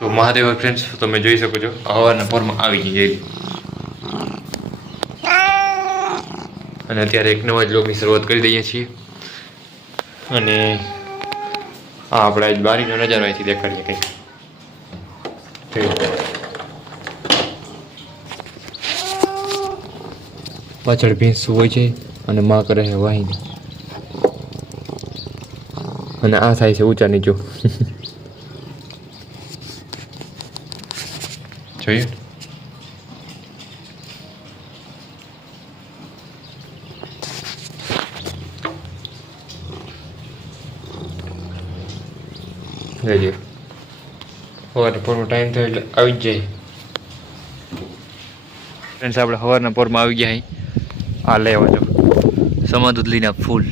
તો મહાદેવ ફ્રેન્ડ્સ તમે જોઈ શકો છો, હવાના પોરમાં આવી ગઈ અને અત્યારે એક નવા જ લોકની શરૂઆત કરી દઈએ છીએ. અને હા આપણે આજ બારીનો નજારો અહીંથી દેખાડીએ કંઈક. પાછળ ભેંસ હોય છે અને માં કરે છે વાહિની. અને આ થાય છે ઊંચા નીચો. જોઈએ જોઈએ સવારે પોરનો ટાઈમ થયો એટલે આવી જ જાય. ફ્રેન્ડ્સ આપણે સવારના પોરમાં આવી ગયા આ લેવા જો સમાદુદલીના ફૂલ.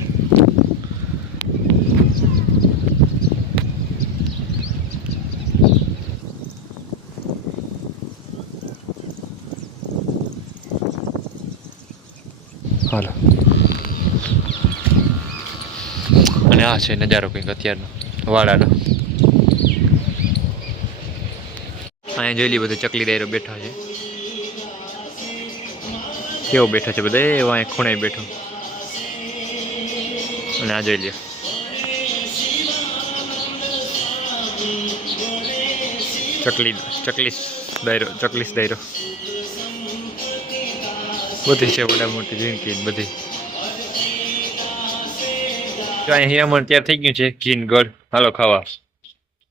હાલો. અને આ છે નજારો કંઈક અત્યારનો. વાડાનો. અહીંયા જોઈ લઈએ બધું ચકલી દાયરો બેઠા છે. કેવો બેઠો છે બધા? એવા અહીંયા ખૂણે બેઠો. અને આ જોઈ લ્યો ચકલી ચકલીસ દાયરો ચકલીસ દાયરો બધી છે મોટા મોટી જિંદગી બધી. અહીંયા હીરામણ તૈયાર થઈ ગયું છે, ઘીન હાલો, ખાવા.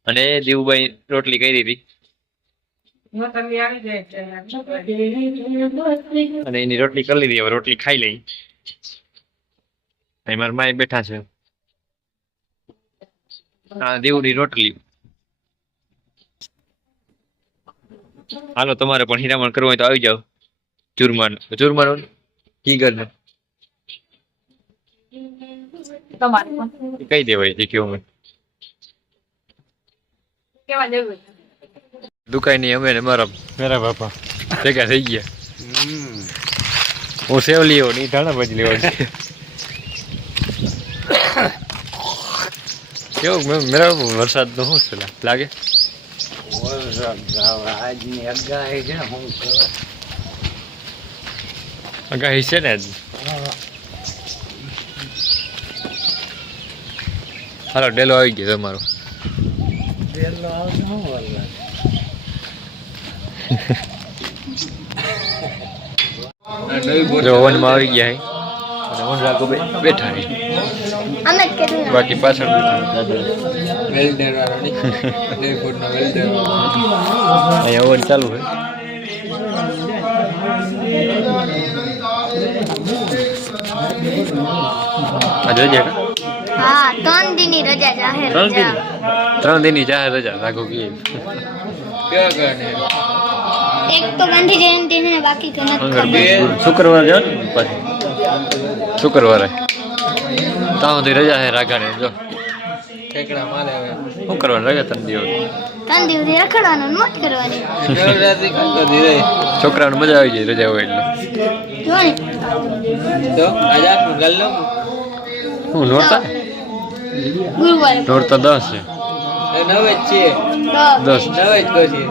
અને દીવુભાઈ રોટલી કરી હતી અને એની રોટલી કરી લીધી, હવે રોટલી ખાઈ લઈ. અહીં મારા માએ બેઠા છે. હા દેવુની રોટલી. હાલો, તમારે પણ હીરામણ કરવું હોય તો આવી જાઓ. ચૂરમાન ચૂરમાન કી ગર તમારે પણ. કઈ દેવાય છે કેવું કેવા જેવું દુકાનની અમે ને મારા મેરા બાપા. ભેગા થઈ ગયા. હું સેવ લેવો ની ધાણા ભાજી લેવા કેવું મે- મેરા બાપા વરસાદ નો શું લાગે? વરસાદ આજની અગાહી છે હું આગાહી છે ને આજ હાલો ડેલો આવી ગયો તમારો હું જો વનમાં આવી ગયા વન રાખો બેઠા જ બાકી પાછળ. વેલ્ડર અહીંયા ઓવન ચાલુ છે આ જોજે હા ત્રણ દિનની રજા જાહેર ત્રણ દિન? રજા ત્રણ દિનની જાહેર રજા રાખો કે એક તો ગાંધી જયંતિ ને બાકી તો નથી શુક્રવાર જો પછી? શુક્રવારે. ત્યાં સુધી રજા હે રાખાને જો. ઠેકડા મારે હવે. શું કરવાનું રજા ત્રણ દિવસ ત્રણ દિવસ રખડવાનું ને કરવાની. છોકરાઓને મજા આવી જાય રજા હોય એટલે. તો આજે આપણું ગલ્લો હું નોરતા? નોરતા દસ છે. નવે જ છીએ દસ. નવે જ કહું છીએ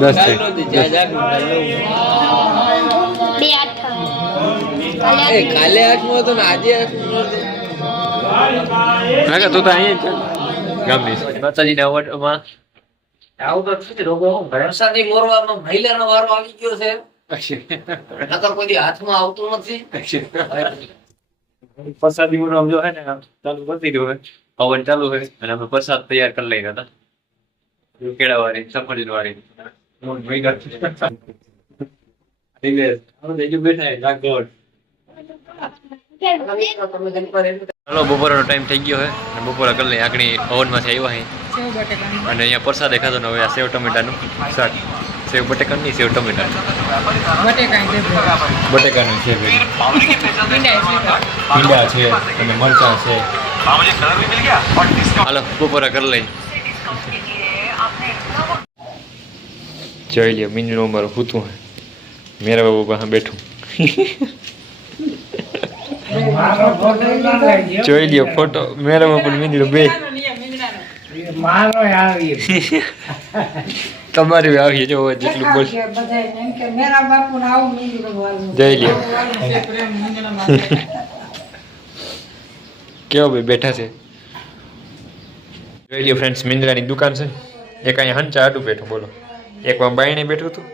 દસ છે. છે, કાલે આઠમું હતું ને આજે આઠમું કાકા તું તો અહીંયા છે. ગામની માતાજીના અવાજમાં વરસાદી મોરવામાં મહિલાનો વારો આવી ગયો છે. નકર કોઈ હાથમાં આવતું નથી. પ્રસાદી નું જો હે ને ચાલુ કરતી રહ્યું હે પવન ચાલુ હે અને અમે પ્રસાદ તૈયાર કરી લઈ હતા. કેળા વાળી સફરજન વાળી તો બેઠા હે, નાગોળ. હાલો બપોરનો ટાઈમ થઈ ગયો હે. અને બપોરા કરી લઈ આકડી ઓવનમાંથી આવ્યા હે. અને અહીંયા પ્રસાદ ખાધો ને હવે આ સેવ ટમેટાનું શાક. સેવ બટેકાનું નહીં સેવ ટમેટાનું. બટેકાનું છે ભાઈ. ભીંડા છે અને મરચાં છે. હાલો બપોરા કરી લઈ. જોઈ લ્યો મીંડું અમારું હૂતું હે. મેરા બાબુ પાસે બેઠું. જોઈ લ્યો ફોટો મેરા પણ મીંડું બે. મારો આવી તમારી આવી જો જેટલું બોલ. જઈ લ્યો. કેવો ભાઈ બેઠા છે? જોઈ લ્યો ફ્રેન્ડ્સ મિંદ્રાની દુકાન છે. એક અહીંયા હંચા આડું બેઠો બોલો. એક વા બાયણે બેઠું હતું.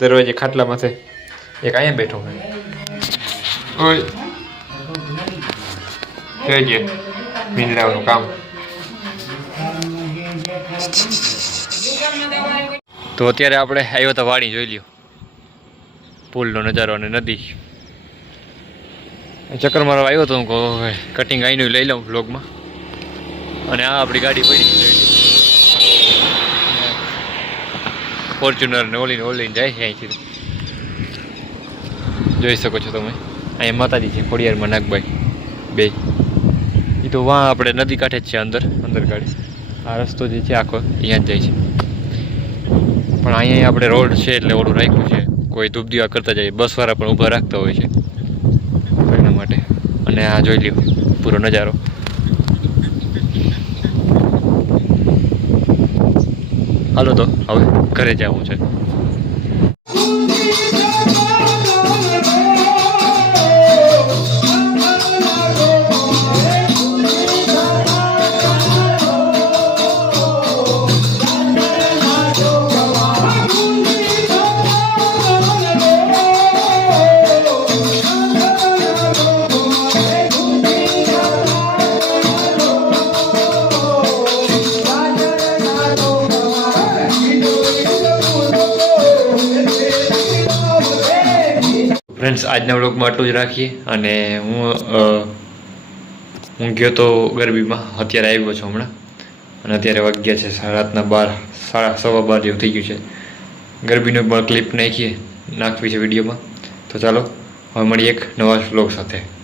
દરવાજે ખાટલા માથે એક અહીંયા બેઠો હોય. ઓય જોઈ લ્યો મિંદ્રાનું કામ તો અત્યારે આપણે આવ્યો તો વાડી, જોઈ લ્યો. પુલનો નજારો અને નદી. ચક્કર મારો આવ્યો તો હું કટિંગ આઈનું લઈ લઉં બ્લોગમાં અને આ આપણી ગાડી પડી ફોર્ચ્યુનર ને ઓલીને ઓલીને જાય છે અહીંથી. જોઈ શકો છો તમે. અહીંયા માતાજી છે, ખોડિયારમાં નાગભાઈ. બે. એ તો વાં આપણે નદી કાંઠે જ છે અંદર અંદર ગાડી. આ રસ્તો જે છે આખો અહીંયા જ જાય છે. પણ અહીંયા આપણે રોડ છે એટલે ઓલું રાખ્યું છે. કોઈ ધૂપ દીવા કરતા જાય, બસવાળા પણ ઊભા રાખતા હોય છે. એના માટે. અને આ જોઈ લ્યો, પૂરો નજારો. હાલો તો, હવે ઘરે જવું છે. ફ્રેન્ડ્સ આજના વ્લોગમાં આટલું જ રાખીએ અને હું હું ગયો તો ગરબીમાં, અત્યારે આવ્યો છું હમણાં. અને અત્યારે વાગ્યા છે રાતના બાર, સાડા સવા બાર જેવું થઈ ગયું છે. ગરબીનો પણ ક્લિપ નાખીએ, નાખવી છે વિડીયોમાં. તો ચાલો, હવે મળીએ એક નવા વ્લોગ સાથે.